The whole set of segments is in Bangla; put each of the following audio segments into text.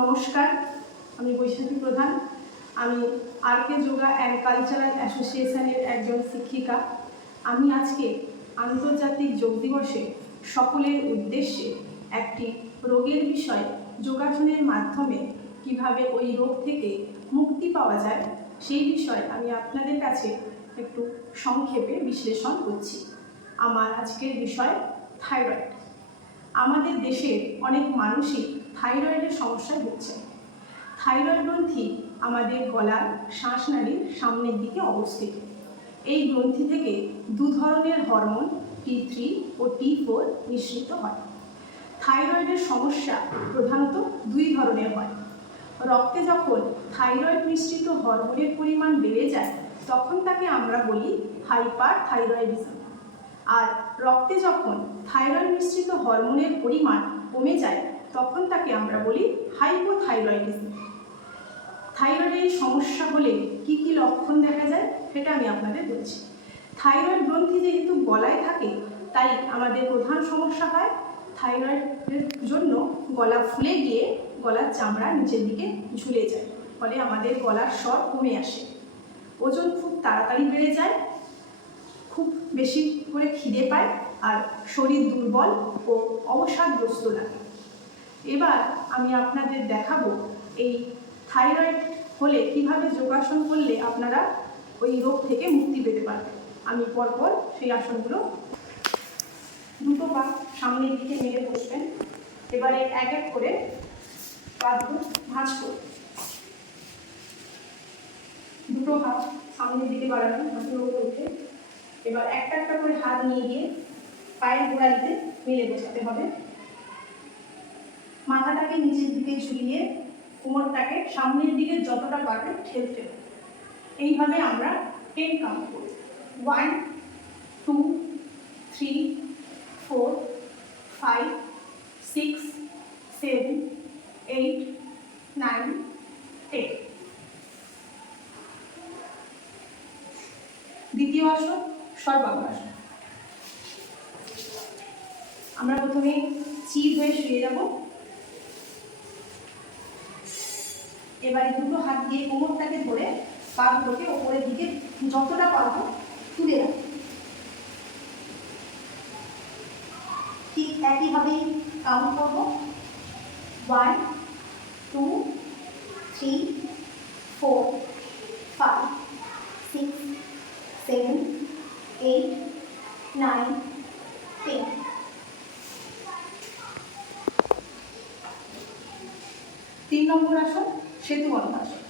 নমস্কার, আমি বৈশাখী প্রধান। আমি আরকে যোগা অ্যান্ড কালচারাল অ্যাসোসিয়েশনের একজন শিক্ষিকা। আমি আজকে আন্তর্জাতিক যোগ দিবসে সকলের উদ্দেশ্যে একটি রোগের বিষয় যোগাসনের মাধ্যমে কীভাবে ওই রোগ থেকে মুক্তি পাওয়া যায়, সেই বিষয়ে আমি আপনাদের কাছে একটু সংক্ষেপে বিশ্লেষণ করছি। আমার আজকের বিষয় থাইরয়েড আমাদের দেশের অনেক মানুষই থাইরয়েডের সমস্যায় ভুগছে। থাইরয়েড গ্রন্থি আমাদের গলার শ্বাসনালীর সামনের দিকে অবস্থিত। এই গ্রন্থি থেকে দু ধরনের হরমোন টি থ্রি ও টি ফোর নিঃসৃত হয়। থাইরয়েডের সমস্যা প্রধানত দুই ধরনের হয়। রক্তে যখন থাইরয়েড মিশ্রিত হরমোনের পরিমাণ বেড়ে যায়, তখন তাকে আমরা বলি হাইপার থাইরয়েডিজম আর রক্তে যখন থাইরয়েড মিশ্রিত হরমোনের পরিমাণ কমে যায়, তখন তাকে আমরা বলি হাইপোথাইরয়েডিজম থাইরয়েডের সমস্যা হলে কি কি লক্ষণ দেখা যায় সেটা আমি আপনাদের বলছি। থাইরয়েড গ্রন্থি যেহেতু গলায় থাকে, তাই আমাদের প্রধান সমস্যা হয় থাইরয়েডের জন্য গলা ফুলে গিয়ে গলার চামড়া নিচের দিকে ঝুলে যায়, ফলে আমাদের গলার স্বর কমে আসে। ওজন খুব তাড়াতাড়ি বেড়ে যায় খুব বেশি করে খিদে পায় আর শরীর দুর্বল ও অবসাদগ্রস্ত লাগে। এবার আমি আপনাদের দেখাবো এই থাইরয়েড হলে কীভাবে যোগাসন করলে আপনারা ওই রোগ থেকে মুক্তি পেতে পারবেন। আমি পরপর সেই আসনগুলো দুটো পা সামনের দিকে মেরে বসবেন। এবারে এক এক করে পাগুলো ভাঁজ করুন। দুটো হাত সামনের দিকে বাড়াবেন, হাতের উপর উঠে। এবার একটা একটা করে হাত নিয়ে গিয়ে পায়ের গোড়ালিতে মেলে বসাতে হবে। মাথাটাকে নিচের দিকে ঝুলিয়ে কোমরটাকে সামনের দিকে যতটা পারবে ঠেলতে হবে। এইভাবে আমরা টেন কাউন্ট করব one two three four five six seven eight nine ten দ্বিতীয় আসন সর্বাঙ্গাসন আমরা প্রথমে চির হয়ে শুয়ে যাব। এবারে দুটো হাত দিয়ে কোমরটাকে ধরে পা দুটোকে ওপরের দিকে যতটা পারব তুলে রাখব। ঠিক একইভাবেই কাউন্ট করব। One two three four five six seven eight nine ten তিন নম্বর আসন সেতু আসন।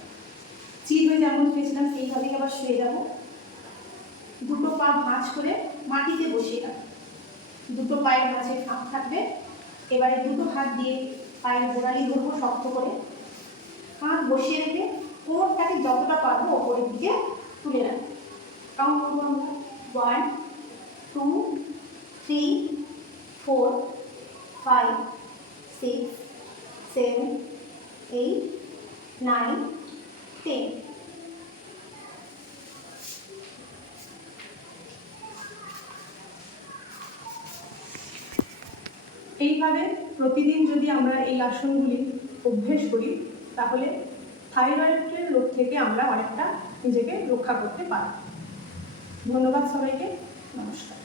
চির হয়ে যেমন শুয়েছিলাম সেইভাবেই আবার শুয়ে যাব। দুটো পা ভাঁজ করে মাটিতে বসিয়ে রাখব দুটো পায়ের মাঝে ফাঁক থাকবে। এবারে দুটো হাত দিয়ে পায়ের গোড়ালি ধরবো শক্ত করে। হাত বসিয়ে রেখে কোমরটাকে যতটা পারব ওপরের দিকে তুলে রাখব কাউন্ট করব আমরা। One two three four five six seven eight nine ten এইভাবে প্রতিদিন যদি আমরা এই আসনগুলি অভ্যেস করি, তাহলে থাইরয়েডের রোগ থেকে আমরা অনেকটা নিজেকে রক্ষা করতে পারি ধন্যবাদ সবাইকে, নমস্কার।